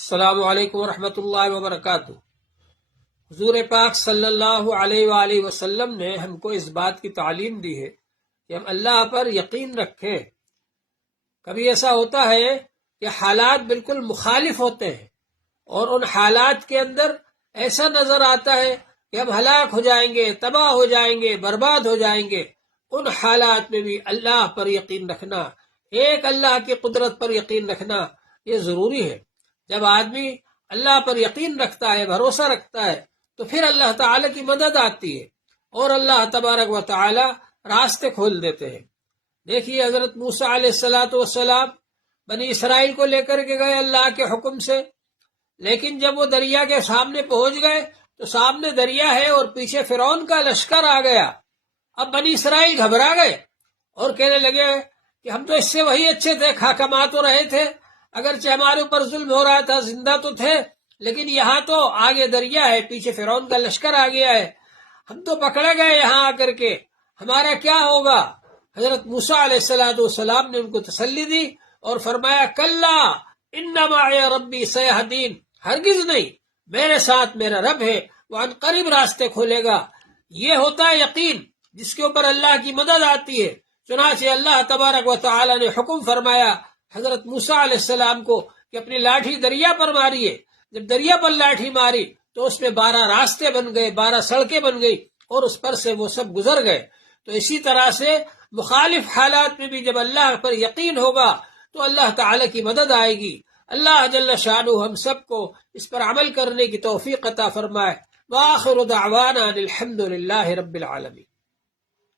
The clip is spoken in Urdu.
السلام علیکم ورحمۃ اللہ وبرکاتہ۔ حضور پاک صلی اللہ علیہ وآلہ وسلم نے ہم کو اس بات کی تعلیم دی ہے کہ ہم اللہ پر یقین رکھیں۔ کبھی ایسا ہوتا ہے کہ حالات بالکل مخالف ہوتے ہیں اور ان حالات کے اندر ایسا نظر آتا ہے کہ ہم ہلاک ہو جائیں گے، تباہ ہو جائیں گے، برباد ہو جائیں گے۔ ان حالات میں بھی اللہ پر یقین رکھنا، ایک اللہ کی قدرت پر یقین رکھنا، یہ ضروری ہے۔ جب آدمی اللہ پر یقین رکھتا ہے، بھروسہ رکھتا ہے، تو پھر اللہ تعالی کی مدد آتی ہے اور اللہ تبارک و تعالی راستے کھول دیتے ہیں۔ دیکھیے حضرت موسیٰ علیہ السلام بنی اسرائیل کو لے کر کے گئے اللہ کے حکم سے، لیکن جب وہ دریا کے سامنے پہنچ گئے تو سامنے دریا ہے اور پیچھے فرعون کا لشکر آ گیا۔ اب بنی اسرائیل گھبرا گئے اور کہنے لگے کہ ہم تو اس سے وہی اچھے تھے، کھا تو رہے تھے، اگرچہ ہمارے اوپر ظلم ہو رہا تھا، زندہ تو تھے، لیکن یہاں تو آگے دریا ہے، پیچھے فرعون کا لشکر آ گیا ہے، ہم تو پکڑے گئے یہاں آ کر کے، ہمارا کیا ہوگا؟ حضرت موسیٰ علیہ السلام نے ان کو تسلی دی اور فرمایا کلا ان معی ربی سیہدین، ہرگز نہیں، میرے ساتھ میرا رب ہے، وہ ان قریب راستے کھولے گا۔ یہ ہوتا ہے یقین جس کے اوپر اللہ کی مدد آتی ہے۔ چنانچہ اللہ تبارک و تعالی نے حکم فرمایا حضرت موسیٰ علیہ السلام کو کہ اپنی لاٹھی دریا پر ماریے۔ جب دریا پر لاٹھی ماری تو اس میں 12 راستے بن گئے، 12 سڑکیں بن گئی اور اس پر سے وہ سب گزر گئے۔ تو اسی طرح سے مخالف حالات میں بھی جب اللہ پر یقین ہوگا تو اللہ تعالی کی مدد آئے گی۔ اللہ جل شانہ ہم سب کو اس پر عمل کرنے کی توفیق عطا فرمائے۔ وآخر دعوانا الحمد للہ رب العالمین۔